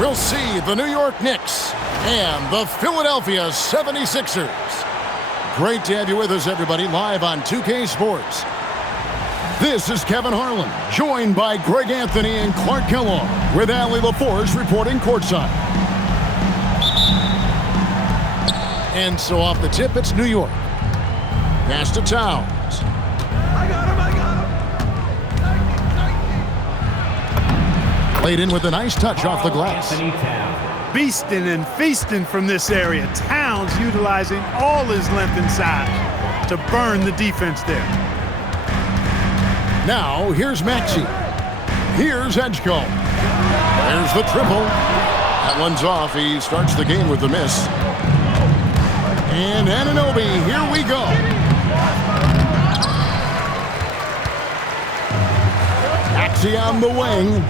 we'll see the New York Knicks and the Philadelphia 76ers. Great to have you with us, everybody, live on 2K Sports. This is Kevin Harlan, joined by Greg Anthony and Clark Kellogg, with Allie LaForce reporting courtside. And so off the tip, it's New York. Pass to Towns. I got him. Played in with a nice touch off the glass. Beasting and feasting from this area. Towns utilizing all his length and size to burn the defense there. Now, here's Maxey. Here's Edgecombe. There's the triple. That one's off. He starts the game with the miss. And Anunoby, here we go. Maxey on the wing.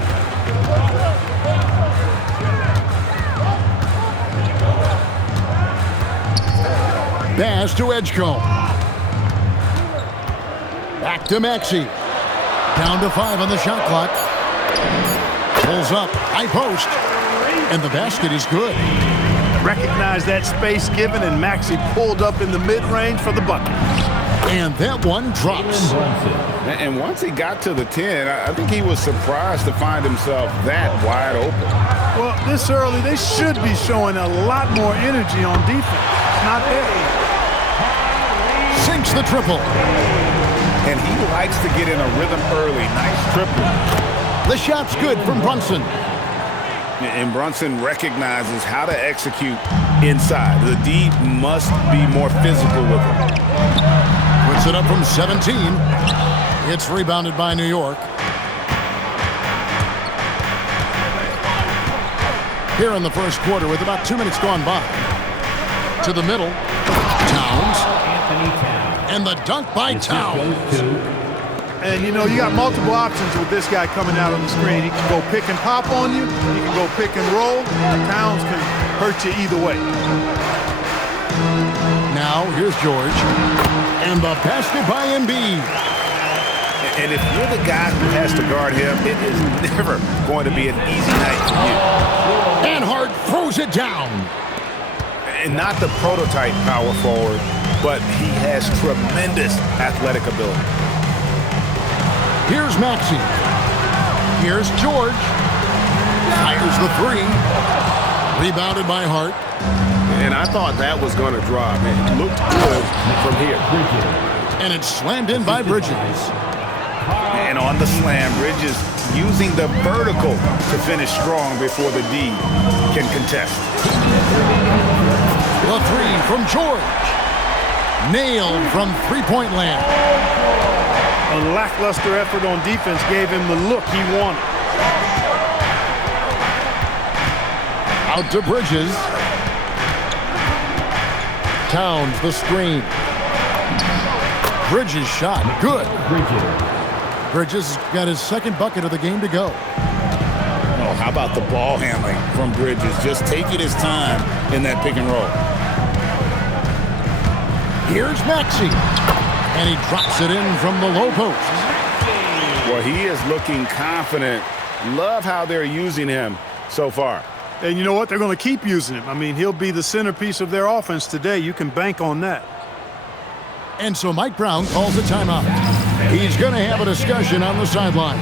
Pass to Edgecombe. Back to Maxey. Down to 5 on the shot clock. Pulls up, high post. And the basket is good. Recognized that space given, and Maxey pulled up in the mid-range for the bucket. And that one drops. And once he got to the 10, I think he was surprised to find himself that wide open. Well, this early, they should be showing a lot more energy on defense. It's not there. Sinks the triple. And he likes to get in a rhythm early. Nice triple. The shot's good from Brunson. And Brunson recognizes how to execute inside. The D must be more physical with him. Puts it up from 17. It's rebounded by New York. Here in the first quarter with about 2 minutes gone by. To the middle. Towns. And the dunk by Towns. And, you know, you got multiple options with this guy coming out on the screen. He can go pick and pop on you. He can go pick and roll. Towns can hurt you either way. Now, here's George. And the basket by Embiid. And if you're the guy who has to guard him, it is never going to be an easy night for you. And Hart throws it down. And not the prototype power forward, but he has tremendous athletic ability. Here's Maxey. Here's George. Fires the three. Rebounded by Hart. And I thought that was going to drop. It looked good from here. And it's slammed in by Bridges. And on the slam, Bridges using the vertical to finish strong before the D can contest. The three from George. Nailed from three-point land. A lackluster effort on defense gave him the look he wanted. Out to Bridges. Towns the screen. Bridges shot. Good. Bridges got his second bucket of the game to go. Oh, how about the ball handling from Bridges? Just taking his time in that pick and roll. Here's Maxey. And he drops it in from the low post. Well, he is looking confident. Love how they're using him so far. And you know what? They're going to keep using him. I mean, he'll be the centerpiece of their offense today. You can bank on that. And so Mike Brown calls a timeout. He's going to have a discussion on the sideline.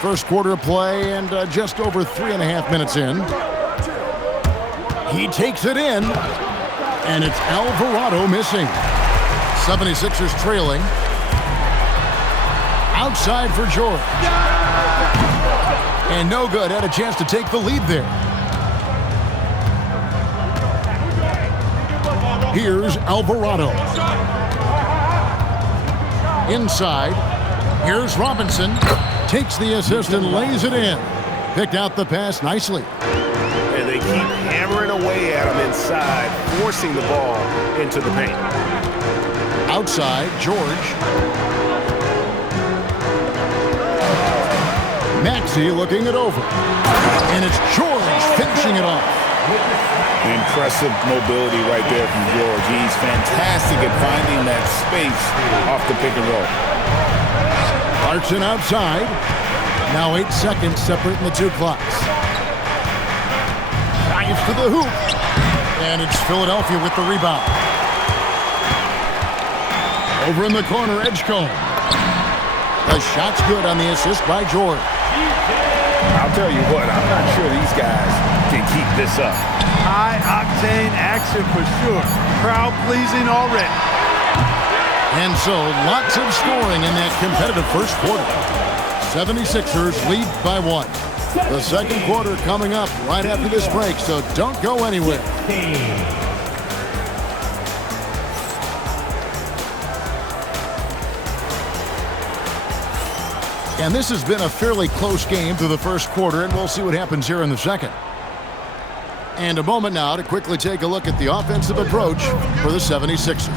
First quarter of play and just over 3.5 minutes in. He takes it in, and it's Alvarado missing. 76ers trailing. Outside for George. And no good, had a chance to take the lead there. Here's Alvarado. Inside. Here's Robinson. Takes the assist and lays it in. Picked out the pass nicely. And they keep hammering away at him inside, forcing the ball into the paint. Outside, George. Maxey looking it over. And it's George finishing it off. Impressive mobility right there from George. He's fantastic at finding that space off the pick and roll. Clarkson outside. Now 8 seconds separating the two clocks. Drives to the hoop. And it's Philadelphia with the rebound. Over in the corner, Edgecombe. The shot's good on the assist by George. I'll tell you what, I'm not sure these guys can keep this up. High-octane action for sure. Crowd-pleasing already. And so, lots of scoring in that competitive first quarter. 76ers lead by 1. The second quarter coming up right after this break, so don't go anywhere. And this has been a fairly close game through the first quarter, and we'll see what happens here in the second. And a moment now to quickly take a look at the offensive approach for the 76ers.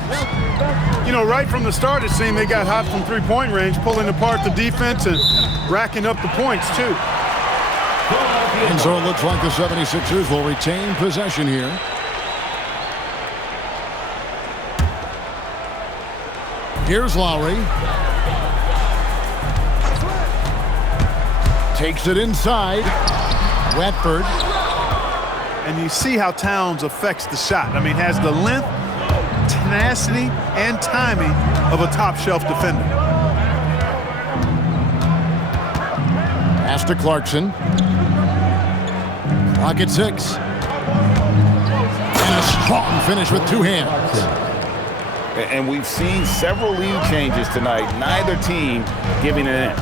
You know, right from the start, it seemed they got hot from three-point range, pulling apart the defense and racking up the points, too. And so it looks like the 76ers will retain possession here. Here's Lowry. Takes it inside. Watford. And you see how Towns affects the shot. I mean, has the length, tenacity, and timing of a top-shelf defender. Pass to Clarkson. Clock at 6. And a strong finish with 2 hands. And we've seen several lead changes tonight, neither team giving an inch.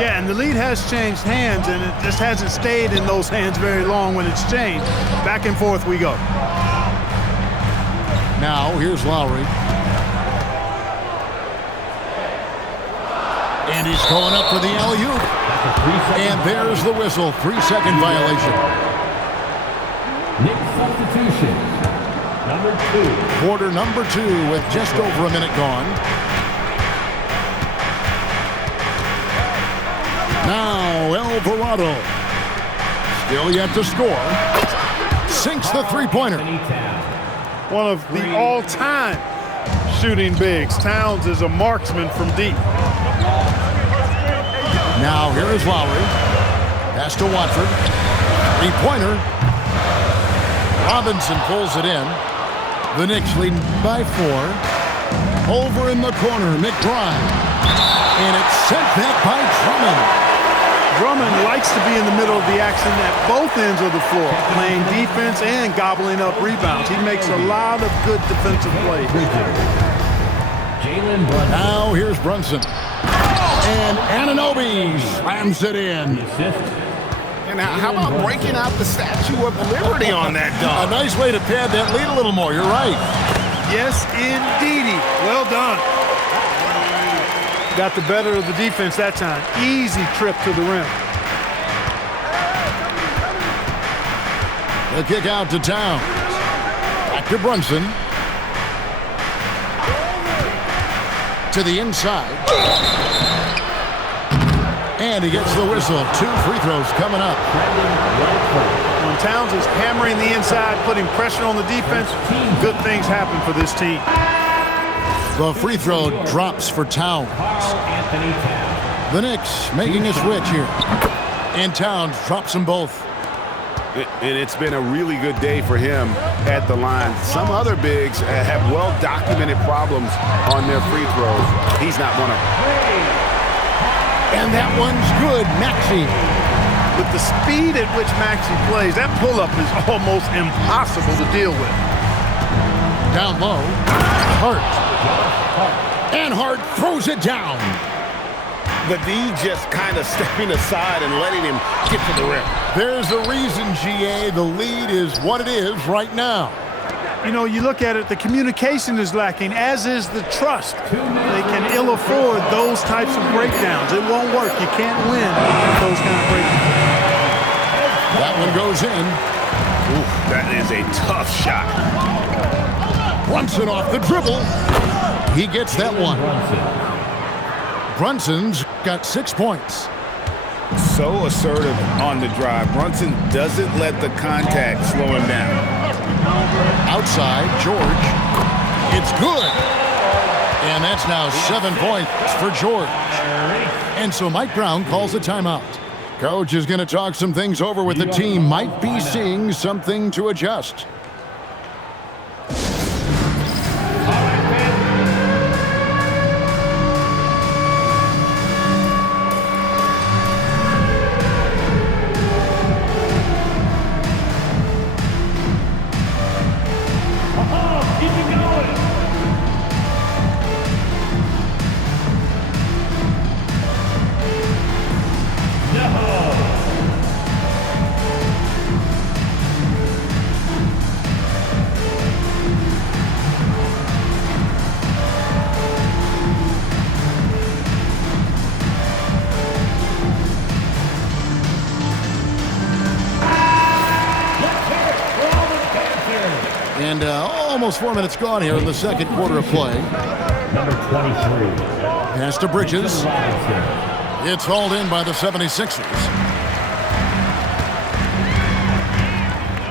Yeah, and the lead has changed hands, and it just hasn't stayed in those hands very long when it's changed. Back and forth we go. Now, here's Lowry. And he's going up for the alley-oop. And there's the whistle. 3-second violation. Knicks substitution. Number 2. Quarter number 2 with just over a minute gone. Now Alvarado. Still yet to score. Sinks the three-pointer. One of the all-time shooting bigs. Towns is a marksman from deep. Now here is Lowry. Pass to Watford. Three-pointer. Robinson pulls it in. The Knicks leading by 4. Over in the corner, McBride. And it's sent back by Drummond. Drummond likes to be in the middle of the action at both ends of the floor, playing defense and gobbling up rebounds. He makes a lot of good defensive plays. Now here's Brunson. And Anunoby slams it in. And how about breaking out the Statue of Liberty on that dunk? A nice way to pad that lead a little more. You're right. Yes, indeedy. Well done. Got the better of the defense that time. Easy trip to the rim. The kick out to Towns. Back to Brunson. To the inside. And he gets the whistle. 2 free throws coming up. When Towns is hammering the inside, putting pressure on the defense, good things happen for this team. The free throw drops for Towns. The Knicks making a switch here. And Towns drops them both. And it's been a really good day for him at the line. Some other bigs have well-documented problems on their free throws. He's not one of them. And that one's good. Maxey. With the speed at which Maxey plays, that pull-up is almost impossible to deal with. Down low. Hart. And Hart throws it down. The D just kind of stepping aside and letting him get to the rim. There's a reason, GA, the lead is what it is right now. You know, you look at it, the communication is lacking, as is the trust. They can ill afford those types of breakdowns. It won't work. You can't win with those kind of breakdowns. That one goes in. Ooh, is a tough shot. Brunson off the dribble. He gets that one. Brunson's got 6 points. So assertive on the drive. Brunson doesn't let the contact slow him down. Outside, George. It's good. And that's now 7 points for George. And so Mike Brown calls a timeout. Coach is going to talk some things over with the team. Might be seeing something to adjust. And almost 4 minutes gone here in the second quarter of play. Number 23. Pass to Bridges. It's hauled in by the 76ers.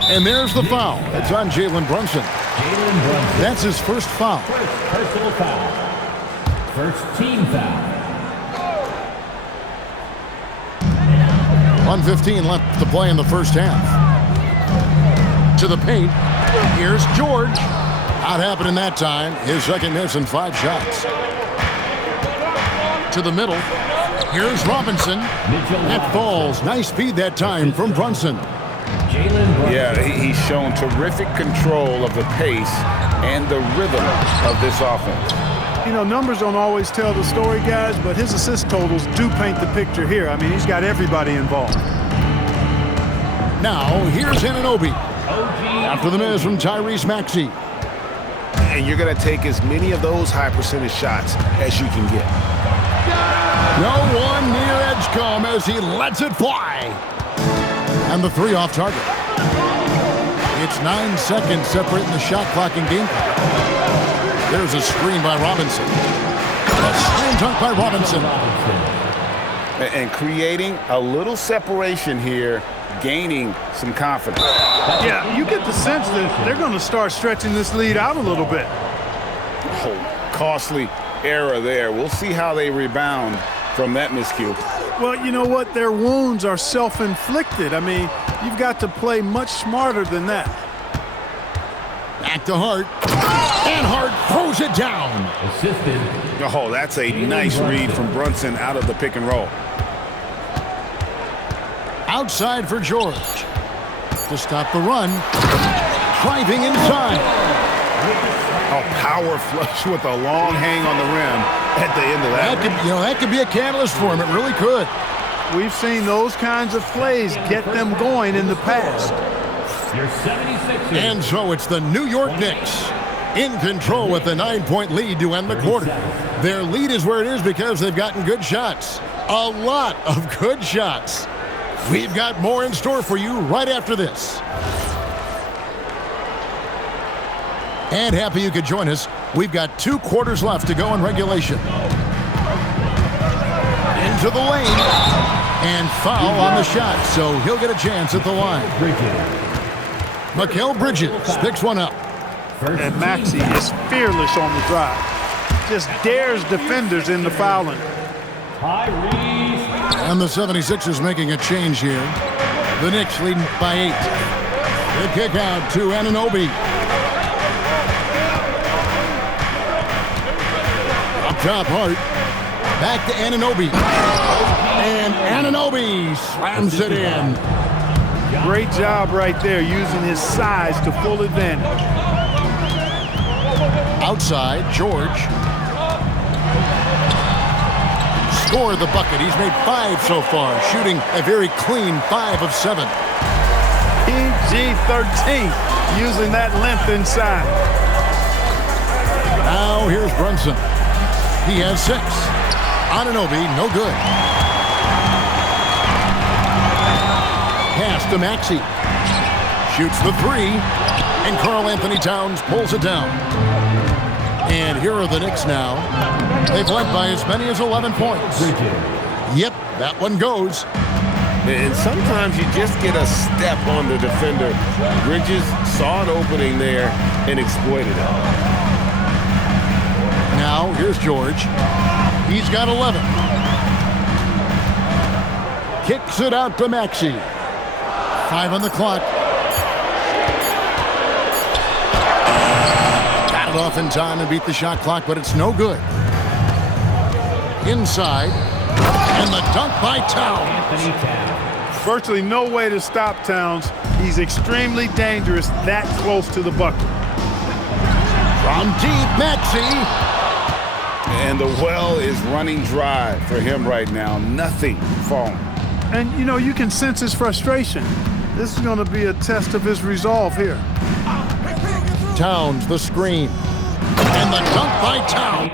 And there's the foul. It's on Jalen Brunson. That's his first foul. First personal foul. First team foul. 1:15 left to play in the first half. To the paint. Here's George. Not happening that time. His second miss in 5 shots. To the middle. Here's Robinson. That falls. Nice speed that time from Brunson. Yeah, he's shown terrific control of the pace and the rhythm of this offense. You know, numbers don't always tell the story, guys, but his assist totals do paint the picture here. I mean, he's got everybody involved. Now, here's Anunoby. After the miss from Tyrese Maxey. And you're going to take as many of those high percentage shots as you can get. No one near edge come as he lets it fly. And the 3 off target. It's 9 seconds separating the shot clock and game clock. There's a screen by Robinson. A screen dunk by Robinson. And creating a little separation here, gaining some confidence. Yeah, you get the sense that they're going to start stretching this lead out a little bit. Oh, costly error there. We'll see how they rebound from that miscue. Well, you know what? Their wounds are self-inflicted. I mean, you've got to play much smarter than that. Back to Hart. And Hart throws it down. Assisted. Oh, that's a nice read from Brunson out of the pick and roll. Outside for George. To stop the run. Driving inside. A power flush with a long hang on the rim at the end of that. That could be a catalyst for him. It really could. We've seen those kinds of plays get them going in the past. Your 76ers. And so it's the New York Knicks in control with the 9-point lead to end the quarter. Their lead is where it is because they've gotten good shots. A lot of good shots. We've got more in store for you right after this. And happy you could join us. We've got 2 quarters left to go in regulation. Into the lane. And foul on the shot, so he'll get a chance at the line. Mikal Bridges picks one up. And Maxey is fearless on the drive. Just dares defenders in the fouling. And the 76ers making a change here. The Knicks leading by 8. The kick out to Anunoby. Up top, Hart. Back to Anunoby. And Anunoby slams it in. Great job right there, using his size to full advantage. Outside, George. Scored the bucket. He's made 5 so far, shooting a very clean 5 of 7. PG-13, using that length inside. Now here's Brunson. He has 6. Anunoby, no good. Pass to Maxey. Shoots the three, and Karl Anthony Towns pulls it down. And here are the Knicks now. They've led by as many as 11 points. Yep, that one goes. And sometimes you just get a step on the defender. Bridges saw an opening there and exploited it. Now, here's George. He's got 11. Kicks it out to Maxey. 5 on the clock. Got it off in time and beat the shot clock, but it's no good. Inside. And the dunk by Towns. Virtually no way to stop Towns. He's extremely dangerous that close to the bucket. From deep, Maxey. And the well is running dry for him right now. Nothing falling. And, you know, you can sense his frustration. This is going to be a test of his resolve here. Towns, the screen. And the dunk by Towns.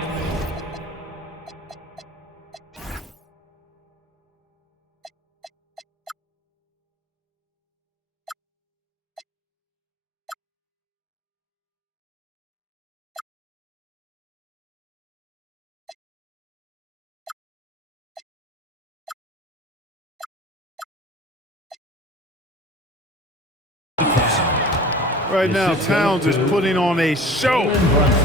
Right now, Towns is putting on a show.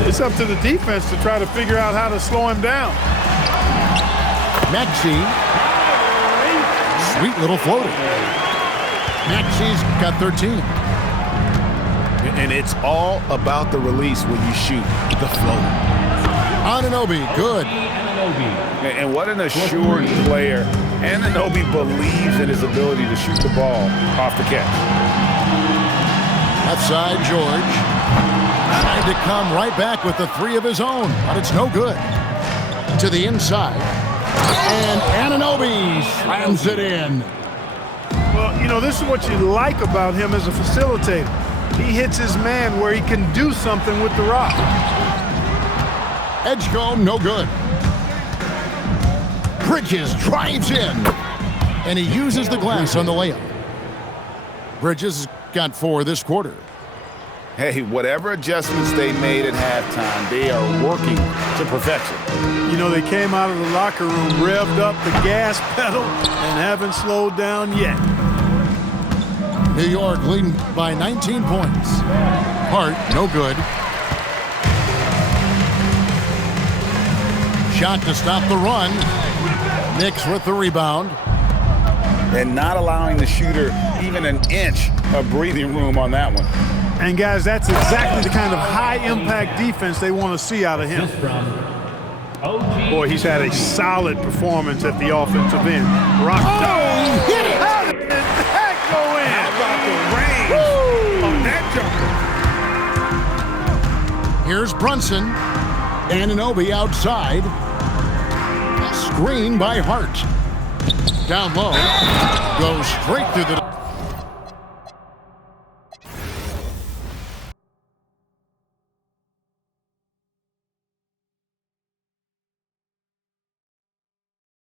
It's up to the defense to try to figure out how to slow him down. Maxey. Sweet little floater. Maxey's got 13. And it's all about the release when you shoot the floater. Anunoby, good. And what an assured player. Anunoby believes in his ability to shoot the ball off the catch. Left side, George. Trying to come right back with the three of his own, but it's no good. To the inside. And Anunoby slams it in. Well, you know, this is what you like about him as a facilitator. He hits his man where he can do something with the rock. Edgecombe, no good. Bridges drives in. And he uses the glass on the layup. Bridges got 4 this quarter. Hey, whatever adjustments they made at halftime, they are working to perfection. You know, they came out of the locker room, revved up the gas pedal, and haven't slowed down yet. New York leading by 19 points. Hart, no good. Shot to stop the run. Knicks with the rebound. And not allowing the shooter even an inch of breathing room on that one. And, guys, that's exactly the kind of high-impact defense they want to see out of him. Boy, he's had a solid performance at the offensive end. Rock down. Hit it! How did that go in? How about the range of that jumper? Here's Brunson. Anunoby outside. Screen by Hart. Down low. Goes straight through the...